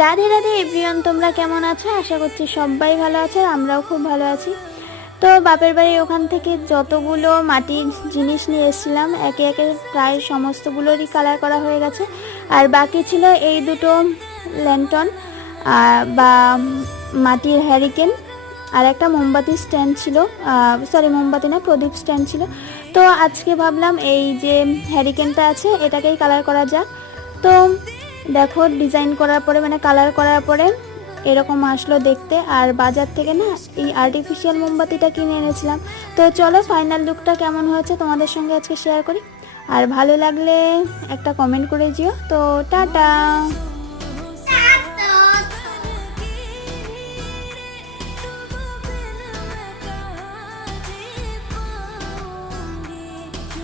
Radhe Radhe everyone, তোমরা কেমন আছো? আশা করছি সবাই ভালো আছে আমরাও খুব ভালো আছি। তো বাপের বাড়ি ওখান থেকে যতগুলো মাটির জিনিস নিয়ে এসেছিলাম, একে একে প্রায় সমস্তগুলোরই কালার করা হয়ে গেছে। আর বাকি ছিল এই দুটো ল্যান্টন বা মাটির হ্যারিকেন আর একটা মোমবাতি স্ট্যান্ড ছিল সরি মোমবাতি না, প্রদীপ স্ট্যান্ড ছিল। তো আজকে ভাবলাম এই যে হ্যারিকেনটা আছে, এটাকেই কালার করা যাক। তো দেখো ডিজাইন করার পরে মানে কালার করার পরে এরকম আসলো দেখতে। আর বাজার থেকে না, এই আর্টিফিশিয়াল মোমবাতিটা কিনে এনেছিলাম। তো চলো ফাইনাল লুকটা কেমন হয়েছে তোমাদের সঙ্গে আজকে শেয়ার করি। আর ভালো লাগলে একটা কমেন্ট করে দিও। তো টাটা!